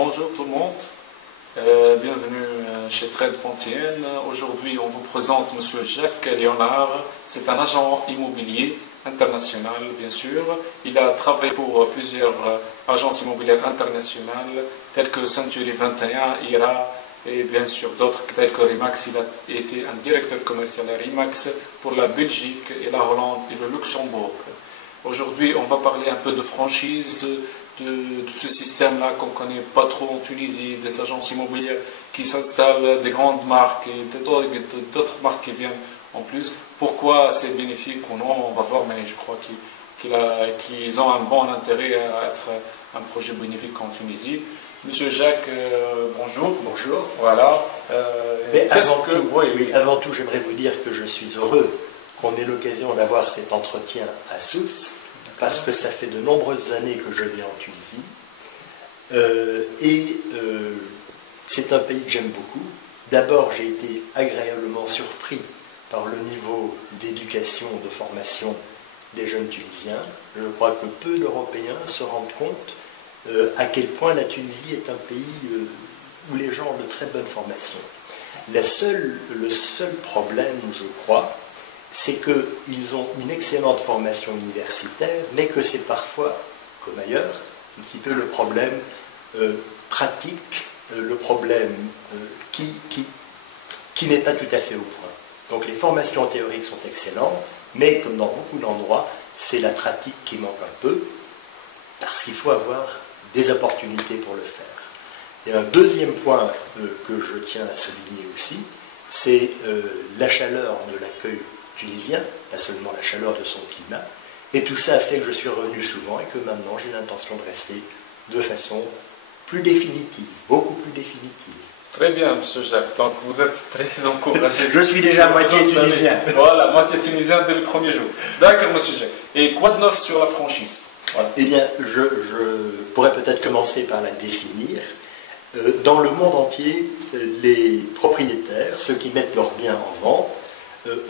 Bonjour tout le monde, bienvenue chez Trade Pontienne. Aujourd'hui, on vous présente M. Jacques Léonard. C'est un agent immobilier international, bien sûr. Il a travaillé pour plusieurs agences immobilières internationales, telles que Century 21, IRA et bien sûr d'autres telles que Remax. Il a été un directeur commercial à Remax pour la Belgique et la Hollande et le Luxembourg. Aujourd'hui, on va parler un peu de franchise, de ce système-là qu'on ne connaît pas trop en Tunisie, des agences immobilières qui s'installent, des grandes marques et d'autres marques qui viennent en plus. Pourquoi c'est bénéfique ou non, on va voir, mais je crois qu'ils ont un bon intérêt à être un projet bénéfique en Tunisie. Monsieur Jacques, bonjour. Bonjour. Voilà. Mais avant tout, j'aimerais vous dire que je suis heureux qu'on ait l'occasion d'avoir cet entretien à Sousse, parce que ça fait de nombreuses années que je vais en Tunisie. C'est un pays que j'aime beaucoup. D'abord, j'ai été agréablement surpris par le niveau d'éducation, de formation des jeunes Tunisiens. Je crois que peu d'Européens se rendent compte à quel point la Tunisie est un pays où les gens ont de très bonne formation. Le seul problème, je crois, c'est qu'ils ont une excellente formation universitaire, mais que c'est parfois, comme ailleurs, un petit peu le problème pratique, le problème qui n'est pas tout à fait au point. Donc les formations théoriques sont excellentes, mais comme dans beaucoup d'endroits, c'est la pratique qui manque un peu, parce qu'il faut avoir des opportunités pour le faire. Et un deuxième point que je tiens à souligner aussi, c'est la chaleur de l'accueil tunisien, pas seulement la chaleur de son climat, et tout ça a fait que je suis revenu souvent et que maintenant j'ai l'intention de rester de façon plus définitive, beaucoup plus définitive. Très bien, M. Jacques, donc vous êtes très encouragé. Je suis déjà moitié tunisien. Voilà, moitié tunisien dès le premier jour. D'accord, M. Jacques. Et quoi de neuf sur la franchise? Voilà. Eh bien, je pourrais peut-être commencer par la définir. Dans le monde entier, les propriétaires, ceux qui mettent leurs biens en vente,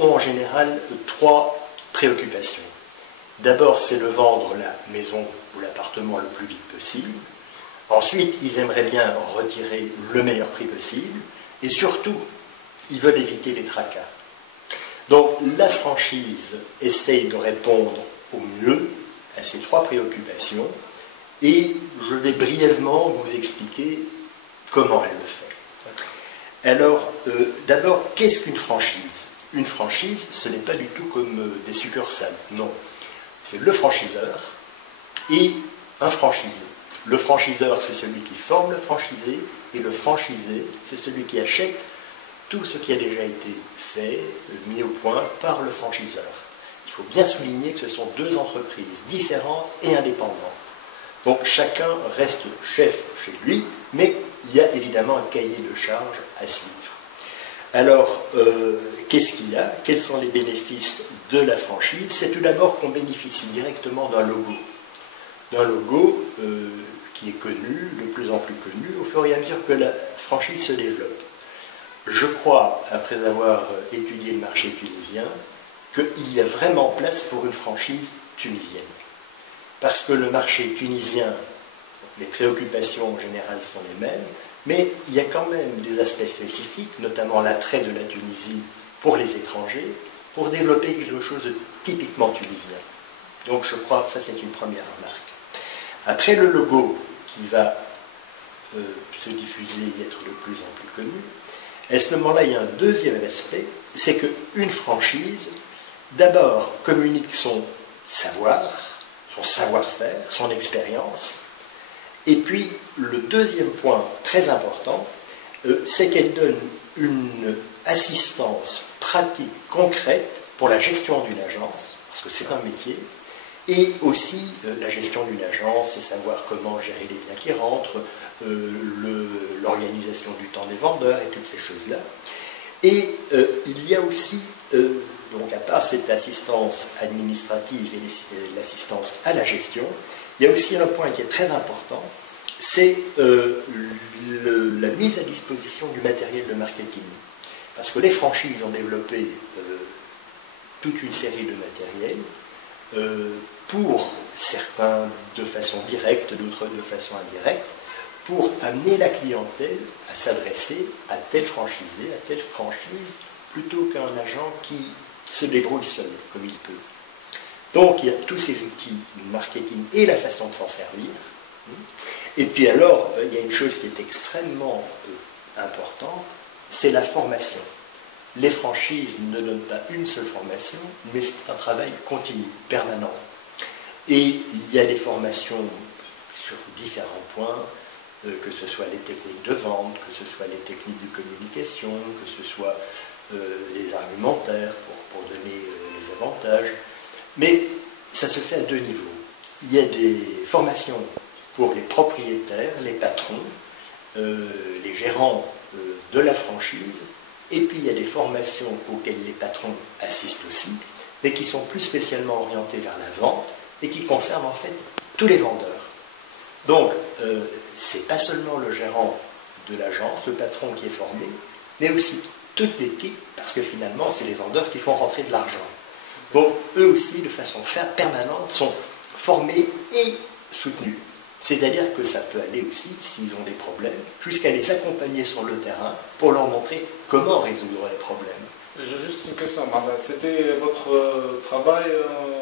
ont en général trois préoccupations. D'abord, c'est de vendre la maison ou l'appartement le plus vite possible. Ensuite, ils aimeraient bien en retirer le meilleur prix possible. Et surtout, ils veulent éviter les tracas. Donc, la franchise essaye de répondre au mieux à ces trois préoccupations. Et je vais brièvement vous expliquer comment elle le fait. Alors, d'abord, qu'est-ce qu'une franchise? Une franchise, ce n'est pas du tout comme des succursales, non. C'est le franchiseur et un franchisé. Le franchiseur, c'est celui qui forme le franchisé, et le franchisé, c'est celui qui achète tout ce qui a déjà été fait, mis au point par le franchiseur. Il faut bien souligner que ce sont deux entreprises différentes et indépendantes. Donc chacun reste chef chez lui, mais il y a évidemment un cahier de charges à suivre. Alors, qu'est-ce qu'il y a? Quels sont les bénéfices de la franchise? C'est tout d'abord qu'on bénéficie directement d'un logo. D'un logo qui est connu, de plus en plus connu, au fur et à mesure que la franchise se développe. Je crois, après avoir étudié le marché tunisien, qu'il y a vraiment place pour une franchise tunisienne. Parce que le marché tunisien, les préoccupations en général sont les mêmes, mais il y a quand même des aspects spécifiques, notamment l'attrait de la Tunisie pour les étrangers, pour développer quelque chose de typiquement tunisien. Donc je crois que ça c'est une première remarque. Après le logo qui va se diffuser et être de plus en plus connu, à ce moment-là il y a un deuxième aspect, c'est qu'une franchise, d'abord communique son savoir, son savoir-faire, son expérience. Et puis, le deuxième point très important, c'est qu'elle donne une assistance pratique, concrète, pour la gestion d'une agence, parce que c'est un métier, et aussi la gestion d'une agence, c'est savoir comment gérer les biens qui rentrent, l'organisation du temps des vendeurs et toutes ces choses-là. Et il y a aussi, donc à part cette assistance administrative et l'assistance à la gestion, il y a aussi un point qui est très important, c'est la mise à disposition du matériel de marketing. Parce que les franchises ont développé toute une série de matériels, pour certains de façon directe, d'autres de façon indirecte, pour amener la clientèle à s'adresser à tel franchisé, à telle franchise, plutôt qu'un agent qui se débrouille seul, comme il peut. Donc, il y a tous ces outils du marketing et la façon de s'en servir. Et puis alors, il y a une chose qui est extrêmement importante, c'est la formation. Les franchises ne donnent pas une seule formation, mais c'est un travail continu, permanent. Et il y a des formations sur différents points, que ce soit les techniques de vente, que ce soit les techniques de communication, que ce soit les argumentaires pour donner les avantages. Mais ça se fait à deux niveaux. Il y a des formations pour les propriétaires, les patrons, les gérants de la franchise, et puis il y a des formations auxquelles les patrons assistent aussi, mais qui sont plus spécialement orientées vers la vente et qui concernent en fait tous les vendeurs. Donc, c'est pas seulement le gérant de l'agence, le patron qui est formé, mais aussi toute l'équipe, parce que finalement, c'est les vendeurs qui font rentrer de l'argent. Donc, eux aussi, de façon permanente, sont formés et soutenus. C'est-à-dire que ça peut aller aussi, s'ils ont des problèmes, jusqu'à les accompagner sur le terrain pour leur montrer comment résoudre les problèmes. J'ai juste une question, Martin. C'était votre travail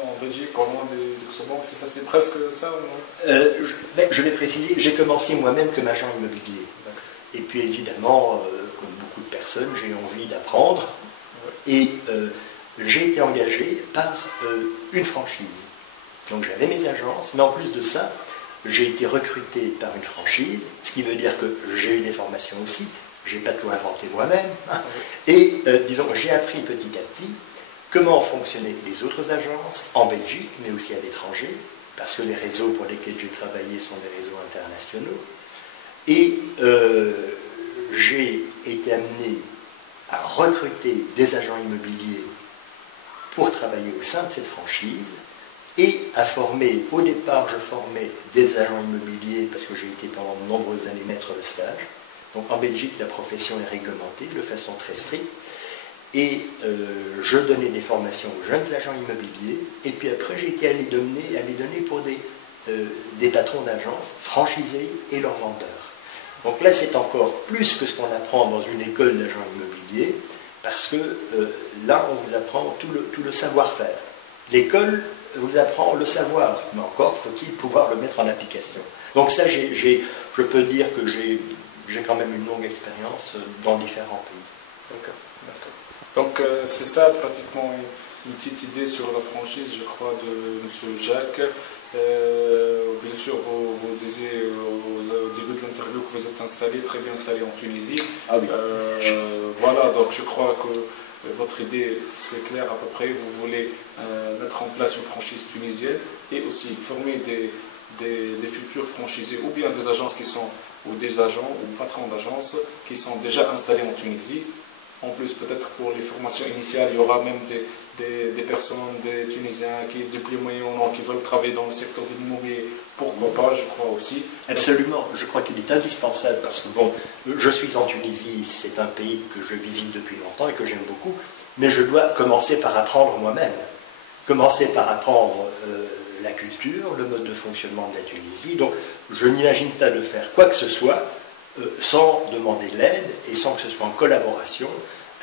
en Belgique, au loin du Luxembourg, c'est presque ça ou non? Je vais préciser, j'ai commencé moi-même comme agent immobilier. Et puis évidemment, comme beaucoup de personnes, j'ai envie d'apprendre. Et j'ai été engagé par une franchise. Donc j'avais mes agences, mais en plus de ça, j'ai été recruté par une franchise, ce qui veut dire que j'ai eu des formations aussi. Je n'ai pas tout inventé moi-même. Et disons, j'ai appris petit à petit comment fonctionnaient les autres agences en Belgique, mais aussi à l'étranger, parce que les réseaux pour lesquels j'ai travaillé sont des réseaux internationaux. Et j'ai été amené à recruter des agents immobiliers pour travailler au sein de cette franchise et à former, au départ je formais des agents immobiliers parce que j'ai été pendant de nombreuses années maître de stage. Donc en Belgique la profession est réglementée de façon très stricte et je donnais des formations aux jeunes agents immobiliers et puis après j'ai été à les donner pour des patrons d'agences franchisés et leurs vendeurs. Donc là c'est encore plus que ce qu'on apprend dans une école d'agents immobiliers parce que là on vous apprend tout le savoir-faire. L'école vous apprend le savoir, mais encore faut-il pouvoir le mettre en application. Donc ça, je peux dire que j'ai quand même une longue expérience dans différents pays. D'accord. Donc c'est ça pratiquement une petite idée sur la franchise, je crois, de M. Jacques. Bien sûr, vous disiez au début de l'interview que vous êtes très bien installé en Tunisie. Ah oui. Voilà, donc je crois que votre idée, c'est clair à peu près, vous voulez mettre en place une franchise tunisienne et aussi former des futurs franchisés ou bien des agences ou des agents ou patrons d'agences qui sont déjà installés en Tunisie. En plus, peut-être pour les formations initiales, il y aura même des personnes, des Tunisiens qui, depuis moyen ou non, qui veulent travailler dans le secteur de l'immobilier. Pourquoi pas, je crois aussi. Absolument, je crois qu'il est indispensable parce que, bon, je suis en Tunisie, c'est un pays que je visite depuis longtemps et que j'aime beaucoup, mais je dois commencer par apprendre moi-même. Commencer par apprendre la culture, le mode de fonctionnement de la Tunisie. Donc, je n'imagine pas de faire quoi que ce soit sans demander de l'aide et sans que ce soit en collaboration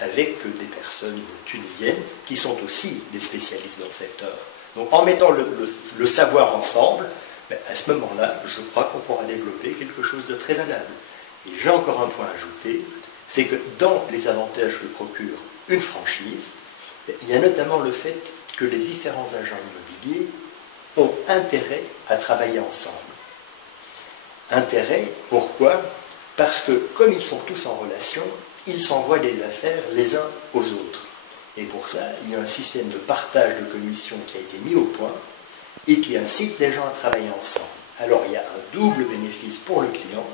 avec des personnes tunisiennes qui sont aussi des spécialistes dans le secteur. Donc en mettant le savoir ensemble, à ce moment-là, je crois qu'on pourra développer quelque chose de très valable. Et j'ai encore un point à ajouter, c'est que dans les avantages que procure une franchise, il y a notamment le fait que les différents agents immobiliers ont intérêt à travailler ensemble. Intérêt, pourquoi ? Parce que comme ils sont tous en relation, ils s'envoient des affaires les uns aux autres. Et pour ça, il y a un système de partage de commissions qui a été mis au point et qui incite les gens à travailler ensemble. Alors il y a un double bénéfice pour le client,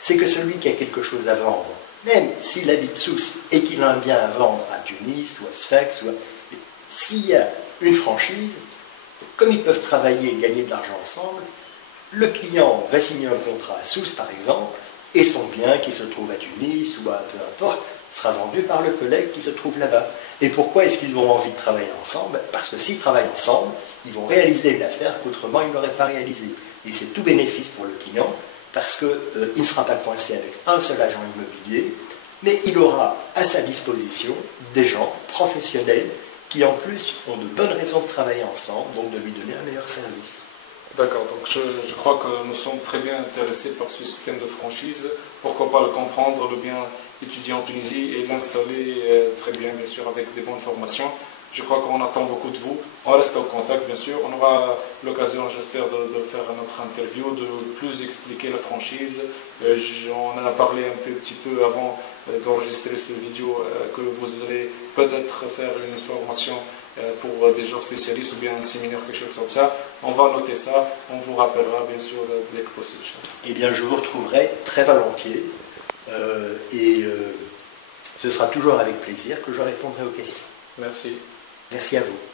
c'est que celui qui a quelque chose à vendre, même s'il habite Sousse et qu'il a un bien à vendre à Tunis ou à Sfax, s'il y a une franchise, comme ils peuvent travailler et gagner de l'argent ensemble, le client va signer un contrat à Sousse par exemple, et son bien qui se trouve à Tunis ou à peu importe, sera vendu par le collègue qui se trouve là-bas. Et pourquoi est-ce qu'ils ont envie de travailler ensemble ? Parce que s'ils travaillent ensemble, ils vont réaliser une affaire qu'autrement ils n'auraient pas réalisée. Et c'est tout bénéfice pour le client, parce qu'il ne sera pas coincé avec un seul agent immobilier, mais il aura à sa disposition des gens professionnels qui en plus ont de bonnes raisons de travailler ensemble, donc de lui donner un meilleur service. D'accord, donc je crois que nous sommes très bien intéressés par ce système de franchise. Pourquoi pas le comprendre, le bien étudier en Tunisie et l'installer très bien sûr, avec des bonnes formations. Je crois qu'on attend beaucoup de vous. On reste en contact, bien sûr. On aura l'occasion, j'espère, de faire notre interview, de plus expliquer la franchise. On en a parlé un petit peu avant d'enregistrer cette vidéo, que vous allez peut-être faire une formation pour des gens spécialistes ou bien un séminaire, quelque chose comme ça. On va noter ça. On vous rappellera, bien sûr, dès que possible. Eh bien, je vous retrouverai très volontiers. Ce sera toujours avec plaisir que je répondrai aux questions. Merci. Merci à vous.